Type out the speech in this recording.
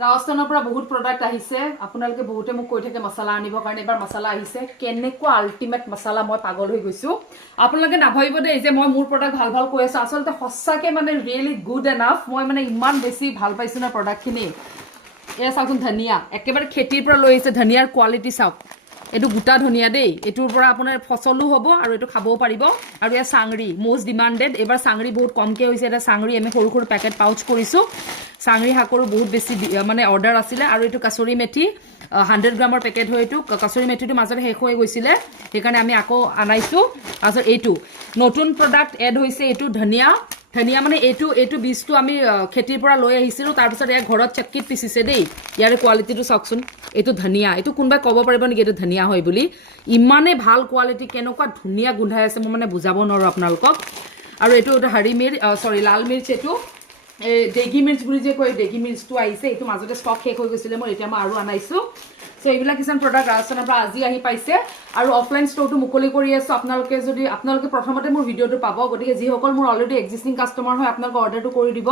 ৰাজস্থানৰ পৰা বহুত প্ৰডাক্ট আহিছে আপোনালোকে বহুতে মোক কৈ থাকে মছলা আনিবৰ কাৰণে এবাৰ মছলা আহিছে কেনেকুৱা আল্টিমেট মছলা মই পাগল হৈ গৈছো আপোনালোকে নাভাবিব দেই যে মই মোৰ প্ৰডাক্ট ভাল ভাল কৈ আছো আচলতে সঁচাকে মানে ৰিয়েলি গুড এনাফ মই মানে ইমান বেছি ভাল পাইছো না প্ৰডাক্টখিনি এয়া চাওকচোন ধনিয়া একেবাৰে খেতিৰ পৰা লৈ আহিছে ধনিয়াৰ কোৱালিটি চাওক এইটো গোটা ধনিয়া দেই এইটোৰ পৰা আপোনাৰ ফচলো হ'ব আৰু এইটো খাবও পাৰিব আৰু এয়া চাংৰি মোষ্ট ডিমাণ্ডেড এবাৰ চাংৰি বহুত কমকৈ হৈছে এটা চাংৰি আমি সৰু সৰু পেকেট পাউচ কৰিছোঁ চাংৰি শাকৰো বহুত বেছি মানে অৰ্ডাৰ আছিলে আৰু এইটো কাছৰি মেথি 100 গ্ৰামৰ পেকেট হয় এইটো কাছৰি মেথিটো মাজতে শেষ হৈ গৈছিলে সেইকাৰণে আমি আকৌ আনাইছোঁ তাৰপিছত এইটো নতুন প্ৰডাক্ট এড হৈছে এইটো ধনিয়া ধনিয়া মানে এইটো বীজটো আমি খেতিৰ পৰা লৈ আহিছিলোঁ তাৰপিছত ইয়াৰ ঘৰত চক্কিত পিচিছে দেই ইয়াৰ কোৱালিটিটো চাওকচোন এইটো ধনিয়া এইটো কোনোবাই ক'ব পাৰিব নেকি এইটো ধনিয়া হয় বুলি ইমানে ভাল কোৱালিটি কেনেকুৱা ধুনীয়া গোন্ধাই আছে মই মানে বুজাব নোৱাৰোঁ আপোনালোকক আৰু এইটো হাৰি লাল মিৰ্চ এইটো এই ডেগি মিৰ্চ বুলি যে কয় ডেগি মিৰ্চটো আহিছে এইটো মাজতে ষ্টক শেষ হৈ গৈছিলে মই এতিয়া মই আৰু আনাইছোঁ চ' এইবিলাক কিছুমান প্ৰডাক্ট ৰাজস্থানৰ পৰা আজি আহি পাইছে আৰু অফলাইন ষ্ট'ৰটো মুকলি কৰি আছোঁ আপোনালোকে প্ৰথমতে মোৰ ভিডিঅ'টো পাব গতিকে যিসকল মোৰ অলৰেডি এক্সিষ্টিং কাষ্টমাৰ হয় আপোনালোকে অৰ্ডাৰটো কৰি দিব